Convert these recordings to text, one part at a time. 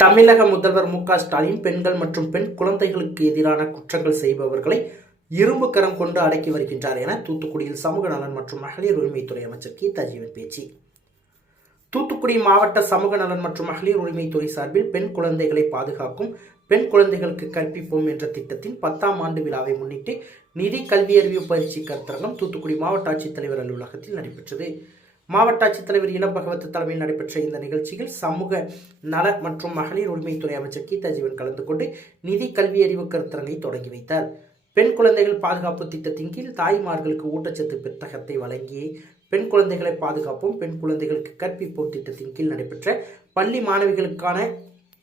தமிழக முதல்வர் மு க ஸ்டாலின் பெண்கள் மற்றும் பெண் குழந்தைகளுக்கு எதிரான குற்றங்கள் செய்பவர்களை இரும்பு கரம் கொண்டு அடக்கி வருகின்றார் என தூத்துக்குடியில் சமூக நலன் மற்றும் மகளிர் உரிமைத்துறை அமைச்சர் கீதா ஜீவன் பேச்சு. தூத்துக்குடி மாவட்ட சமூக நலன் மற்றும் மகளிர் உரிமைத்துறை சார்பில் பெண் குழந்தைகளை பாதுகாக்கும் பெண் குழந்தைகளுக்கு கற்பிப்போம் என்ற திட்டத்தின் பத்தாம் ஆண்டு விழாவை முன்னிட்டு நிதி கல்வி அறிவு பயிற்சி கருத்தரங்கம் தூத்துக்குடி மாவட்ட ஆட்சித்தலைவர் அலுவலகத்தில் நடைபெற்றது. மாவட்ட ஆட்சித்தலைவர் இளம் பகவத் தலைமையில் நடைபெற்ற இந்த நிகழ்ச்சியில் சமூக நல மற்றும் மகளிர் உரிமைத்துறை அமைச்சர் கீதா ஜீவன் கலந்து கொண்டு நிதி கல்வி அறிவு கருத்தரங்கை தொடங்கி வைத்தார். பெண் குழந்தைகள் பாதுகாப்பு திட்டத்தின் கீழ் தாய்மார்களுக்கு ஊட்டச்சத்து புத்தகத்தை வழங்கி பெண் குழந்தைகளை பாதுகாப்போம் பெண் குழந்தைகளுக்கு கற்பிப்போம் திட்டத்தின் கீழ் நடைபெற்ற பள்ளி மாணவிகளுக்கான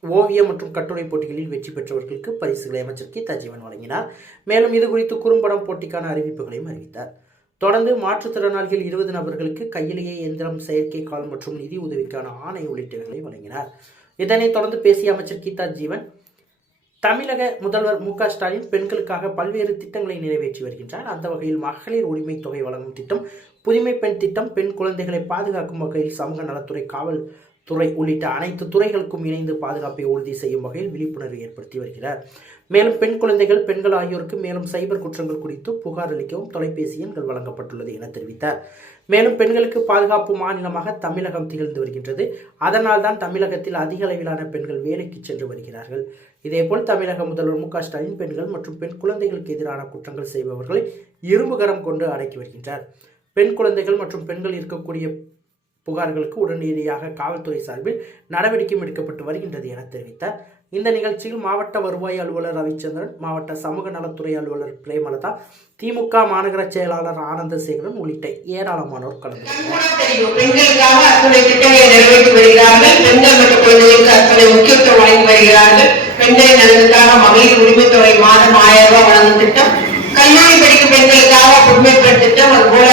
ஓவிய மற்றும் கட்டுரை போட்டிகளில் வெற்றி பெற்றவர்களுக்கு பரிசுகளை அமைச்சர் கீதா ஜீவன் வழங்கினார். மேலும் இது குறித்து குறும்படம் போட்டிக்கான அறிவிப்புகளையும் அறிவித்தார். தொடர்ந்து மாற்றுத்திறனாளிகள் இருபது நபர்களுக்கு கையிலேயே எந்திரம் செயற்கை கால் மற்றும் நிதி உதவிக்கான ஆணை உள்ளிட்டவர்களை வழங்கினார். இதனைத் தொடர்ந்து பேசிய அமைச்சர் கீதா ஜீவன் தமிழக முதல்வர் மு ஸ்டாலின் பெண்களுக்காக பல்வேறு திட்டங்களை நிறைவேற்றி வருகின்றார். அந்த வகையில் மகளிர் உரிமை தொகை வழங்கும் திட்டம் புதுமை பெண் திட்டம் பெண் குழந்தைகளை பாதுகாக்கும் வகையில் சமூக நலத்துறை காவல் துறை உள்ளிட்ட அனைத்து துறைகளுக்கும் இணைந்து பாதுகாப்பை உறுதி செய்யும் வகையில் விழிப்புணர்வு ஏற்படுத்தி வருகிறார். மேலும் பெண் குழந்தைகள் பெண்கள் ஆகியோருக்கு மேலும் சைபர் குற்றங்கள் குறித்து புகார் அளிக்கவும் தொலைபேசி எண்கள் வழங்கப்பட்டுள்ளது என தெரிவித்தார். மேலும் பெண்களுக்கு பாதுகாப்பு மாநிலமாக தமிழகம் திகழ்ந்து வருகின்றது. அதனால் தான் தமிழகத்தில் அதிக அளவிலான பெண்கள் வேலைக்கு சென்று வருகிறார்கள். இதேபோல் தமிழக முதல்வர் மு க ஸ்டாலின் பெண்கள் மற்றும் பெண் குழந்தைகளுக்கு எதிரான குற்றங்கள் செய்பவர்களை இரும்புகரம் கொண்டு அடக்கி வருகின்றார். பெண் குழந்தைகள் மற்றும் பெண்கள் இருக்கக்கூடிய புகார்களுக்கு உடனடியாக காவல்துறை சார்பில் நடவடிக்கையும் எடுக்கப்பட்டு வருகின்றது என தெரிவித்தார் இந்த நிகழ்ச்சியில் மாவட்ட வருவாய் அலுவலர் ரவிச்சந்திரன் மாவட்ட சமூக நலத்துறை அலுவலர் பிரேமலதா திமுக மாநகர செயலாளர் ஆனந்தசேகரன் உள்ளிட்ட ஏராளமானோர் கலந்து கொண்டனர். கூட தெரியும் பெண்களுக்காக பெண்கள் குழந்தைகளுக்கு அத்தனை முக்கியத்துவம் வழங்கி வருகிறார்கள். பெண்களின் நலனுக்காக மகளிர் உரிமைத்தொகை மாதம் ஆயிரம் ரூபாய் வழங்கும் திட்டம். கல்லூரி படிக்கும் பெண்களுக்காக புதுமைப்பெண் திட்டம். அதுபோல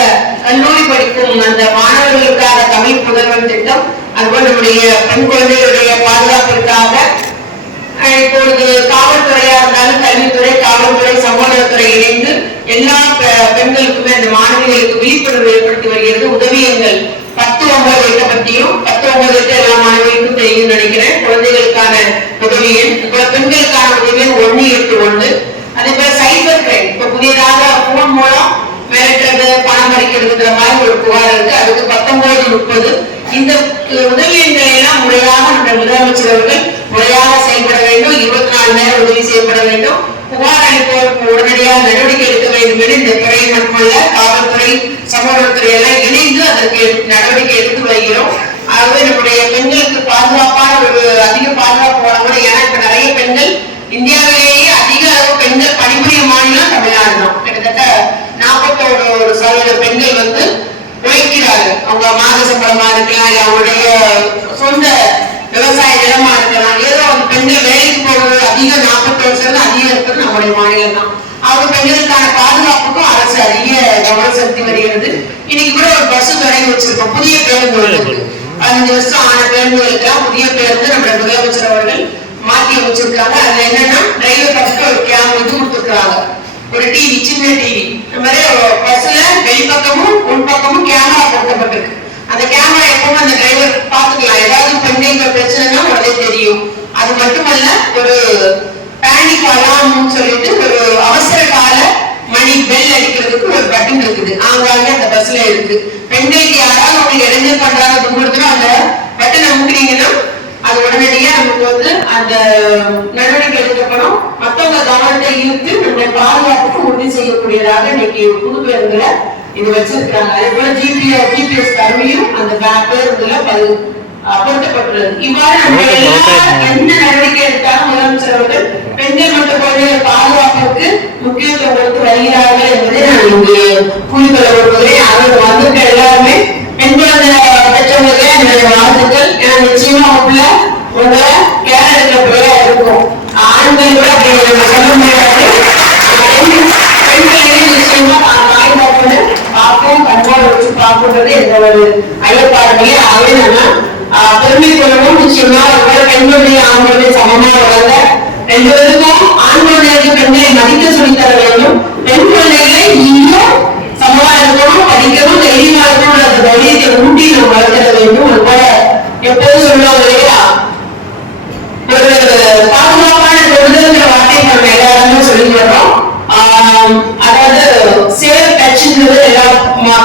இருக்கும் அந்த மாணவர்களுக்கான தமிழ் புதல்வன் திட்டம் அதுபோல் நம்முடைய பெண் குழந்தைகளுடைய பாதுகாப்பிற்காக இப்பொழுது காவல்துறையா இருந்தாலும் கல்வித்துறை காவல்துறை சமூகத்துறை இணைந்து எல்லா பெண்களுக்குமே அந்த மாணவிகளுக்கு விழிப்புணர்வு ஏற்படுத்தி வருகிறது. உதவியங்கள் பத்து ஒன்பது எட்டு பற்றியும் பத்து ஒன்பது எட்டு எல்லா மாணவிகளுக்கும் தெரியும் நினைக்கிறேன். குழந்தைகளுக்கான உதவி எண் பெண்களுக்கான உதவி எண் ஒண்ணு எட்டு ஒண்ணு அதே போல சைபர் கிரைம் இப்ப புதியதாக போன் மூலம் பராமரிக்கிறதுங்கிற மாதிரி ஒரு புகார் இருக்கு. அதுக்கு பத்தொன்பது முப்பது. இந்த உதவி எல்லாம் முறையாக நம்முடைய முதலமைச்சர் அவர்கள் முறையாக செயல்பட வேண்டும். இருபத்தி நாலு நேரம் உதவி செய்யப்பட வேண்டும். புகார் அளிப்பவருக்கு உடனடியாக நடவடிக்கை எடுக்க வேண்டும் என்று இந்த துறை மட்டுமல்ல காவல்துறை சமூகத்துறை எல்லாம் இணைந்து அதற்கு நடவடிக்கை எடுத்து வருகிறோம். ஆகவே நம்முடைய பெண்களுக்கு பாதுகாப்பான ஒரு அதிக பாதுகாப்பு வழங்கணும் ஏன்னா இப்ப நிறைய பெண்கள் இந்தியாவிலேயே அதிக அளவு பெண்கள் பணிபுரிய மாநிலம் தமிழ்நாடு தான். கிட்டத்தட்ட நாற்பத்தோரு சதவீத பெண்கள் வந்து உழைக்கிறார்கள். அவங்க மாத சம்பளமா இருக்கலாம் இல்ல அவங்களுடைய சொந்த விவசாய நிலமா இருக்கலாம். ஏதோ அவங்க பெண்கள் வேலைக்கு போகிறது அதிகம் நாற்பத்தோரு சதவீதம் அதிகம் இருக்கிறது நம்முடைய மாநிலம் தான். அவங்க பெண்களுக்கான பாதுகாப்புக்கும் அரசு அதிக கவனம் செலுத்தி வருகிறது. இன்னைக்கு கூட ஒரு பஸ் தொடங்கி வச்சிருக்கோம். புதிய பேருந்து பதினஞ்சு வருஷம் ஆன பேருந்துகளுக்கெல்லாம் புதிய பேருந்து நம்முடைய முதலமைச்சர் அவர்கள் மாற்றி அமைச்சிருக்காங்க. அதுல என்னன்னா டிரைவர் பக்கத்துல ஒரு கேம் வந்து கொடுத்துருக்காங்க ஒரு டிவி சின்ன டிவி இந்த மாதிரி பஸ்ல வெளிப்பக்கமும் உள்பக்கமும் கேமரா பொருத்தப்பட்டிருக்கு. அந்த கேமரா எப்பவும் அந்த டிரைவர் பாத்துக்கலாம் ஏதாவது பெண்கள் பிரச்சனைனா உடனே தெரியும். அது மட்டுமல்ல ஒரு பேனிக் அலார்ம்னு சொல்லிட்டு ஒரு அவசர கால மணி பெல் அடிக்கிறதுக்கு ஒரு பட்டன் இருக்குது. ஆங்காங்க அந்த பஸ்ல இருக்கு. பெண்களுக்கு யாராவது உங்களுக்கு இடைஞ்சல் பண்றாங்க துன்புறுத்தினா அந்த பட்டனை அமுக்குறீங்கன்னா அது உடனடியா நமக்கு வந்து அந்த நடவடிக்கை எடுக்கப்படும். மத்தவங்க கவனத்தை ஈர்த்து நம்முடைய பாதுகாப்புக்கு உறுதி செய்யக்கூடியதாக இன்னைக்கு புது பேருந்துல இது வச்சிருக்காங்க அதே போல ஜிபிஎஸ் ஜிபிஎஸ் கருவியும் அந்த பேருந்துல பொருத்தப்பட்டுள்ளது. இவ்வாறு நம்ம எல்லாரும் எந்த ஒரு ஐயப்பாடுகளே அவையினா பெருமை கொள்ளணும் நிச்சயமா அவங்களோட பெண்களுடைய ஆண்களுடைய சமமா வளர்ந்த ரெண்டு பேருக்கும் ஆண் குழந்தைகளுக்கு பெண்களை மதிக்க சொல்லித்தர வேண்டும். பெண் குழந்தைகளை இன்னும் சமமா இருக்கணும் படிக்கவும் தெளிவா இருக்கணும் அந்த தைரியத்தை ஊட்டி நம்ம வளர்த்திட வேண்டும். அதனால எப்போதும் சொல்லுவோம் இல்லையா ஒரு பாதுகாப்பான தொழுதுங்கிற வார்த்தை நம்ம எல்லாருமே சொல்லிட்டு வர்றோம் அதாவது சேஃப் டச்சுங்கிறது எல்லா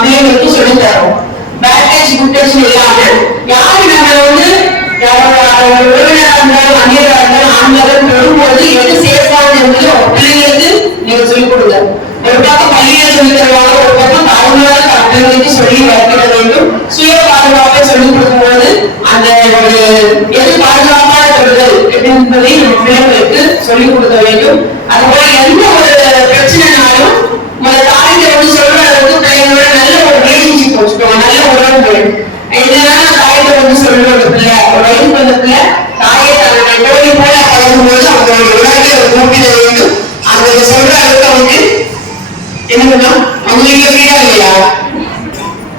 பிள்ளைங்களுக்கும் சொல்லி தரோம். பேட் டச் இல்லாம யாரு நம்ம வந்து யாரோட இருந்தாலும் அந்நியரா இருந்தாலும் எது சேஃபானது என்பது பிள்ளைங்களுக்கு நீங்க சொல்லிக் கொடுங்க. ஒரு பக்கம் பள்ளியில சொல்லி தருவாங்க. ஒரு பக்கம் தாழ்மையான சொல்லி வளர்க்கிட வேண்டும். சுய பாதுகாப்பை சொல்லிக் கொடுக்கும்போது அந்த ஒரு எது பாதுகாப்பான தொடுதல் என்பதை நம்ம பிள்ளைங்களுக்கு சொல்லிக் கொடுக்க வேண்டும். அதுபோல எந்த ஒரு பிரச்சனைனாலும் உங்களை தாய்கிட்ட வந்து சொல்ற அளவுக்கு பிள்ளைங்களோட நல்ல ஒரு ரிலேஷன்ஷிப் வச்சுக்கோங்க நல்ல உறவுகள் இதனால தாய்கிட்ட வந்து சொல்ற ஒரு பிள்ளை ஒரு வயசு வந்த பிள்ளை தாயை தன்னுடைய தோழி போல பழகும்போது அவங்களுடைய உணர்வை ஒரு கூப்பிட வேண்டும் அவங்க சொல்ற அளவுக்கு அவங்க என்னன்னா அவங்க வீட்டுல ஃப்ரீடம் இல்லையா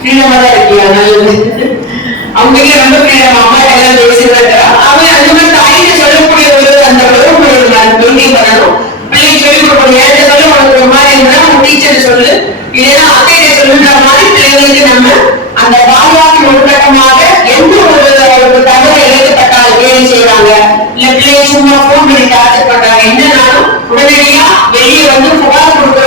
ஃப்ரீடமா தான் இருக்கியா நல்லது அவங்க ரொம்ப அம்மா எல்லாம் அவங்க அந்த மாதிரி தாயிட்ட சொல்லக்கூடிய ஒரு அந்த உறவு மெயின்டைன் பண்ணணும் பிள்ளைக்கு சொல்லி கொடுக்கணும் ஏற்ற சொல்ல உனக்கு ஒரு மாதிரி இருந்தா டீச்சர் சொல்லு. இல்லைன்னா அத்தையிட்ட சொல்லுன்ற மாதிரி பிள்ளைங்களுக்கு நம்ம அந்த பாதுகாப்பின் உள்கட்டமாக எந்த ஒரு ஒரு தகவல் இழைக்கப்பட்டால் வேலை செய்யறாங்க இல்ல பிள்ளைங்க சும்மா போன் பண்ணி டார்ச்சர் பண்றாங்க? என்னன்னாலும் உடனடியா வெளியே வந்து புகார் கொடுக்க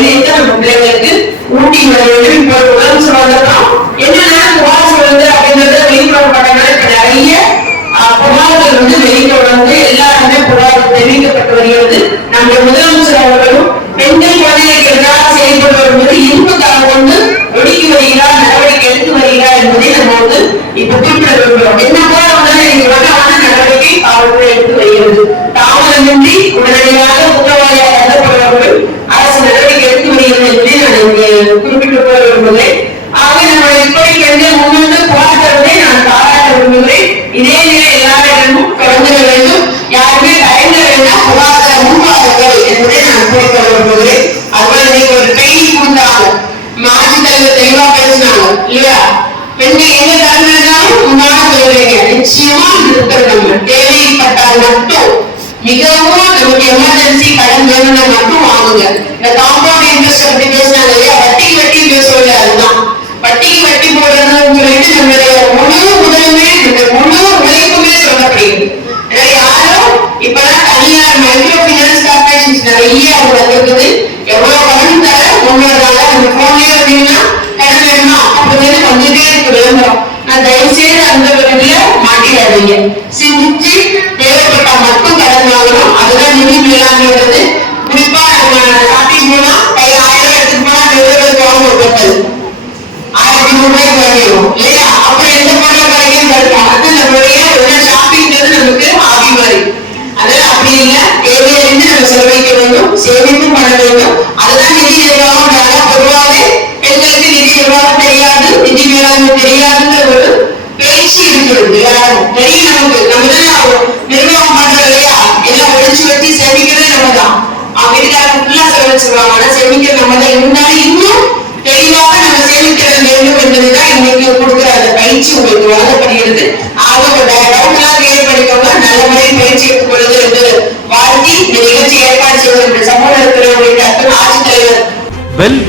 தைரியத்தை நம்ம பிள்ளைங்களுக்கு ஊட்டி விட வேண்டும். இப்போ உலகம் என்னன்னா புகார் சொல்றது அப்படிங்கறத விழிப்புணர்வு பண்ணனால இப்ப நிறைய புகார்கள் வந்து எல்லாருமே புகார் தெரிவிக்கப்பட்டு வருகிறது. நம்முடைய முதலமைச்சர் அவர்களும் பெண்கள் குழந்தைகளுக்கு எதிராக செயல்பட்டு வரும்போது இரும்பு தரம் கொண்டு ஒடுக்கி வருகிறார் நடவடிக்கை எடுத்து வருகிறார் என்பதை நம்ம வந்து இப்ப குறிப்பிட விரும்புகிறோம். என்ன நமக்கு கடன் வேணும்னா மட்டும் வாங்குங்க. இந்த காம்பவுண்ட் இன்ட்ரெஸ்ட் பத்தி பேசினாங்க இல்லையா வட்டிக்கு வட்டி பேசுவோம் அதுதான். வட்டிக்கு வட்டி போடுறதுன்னு சொல்லிட்டு நம்மளுடைய முழு முதலுமே இந்த முழு உழைப்புமே சொல்லப்படுகிறது. ஏன்னா யாரும் இப்பதான் தனியார் மைக்ரோ பினான்ஸ் கார்பரேஷன்ஸ் நிறைய வந்திருக்குது எவ்வளவு கடன் தர கொண்டு அந்த போன்லயே வந்தீங்கன்னா கடன் வேணுமா? அப்படின்னு வந்துட்டே இருக்கு விளம்பரம். நான் தயவு செய்து அந்த ஒரு மாட்டிடாதீங்க. அதுதான்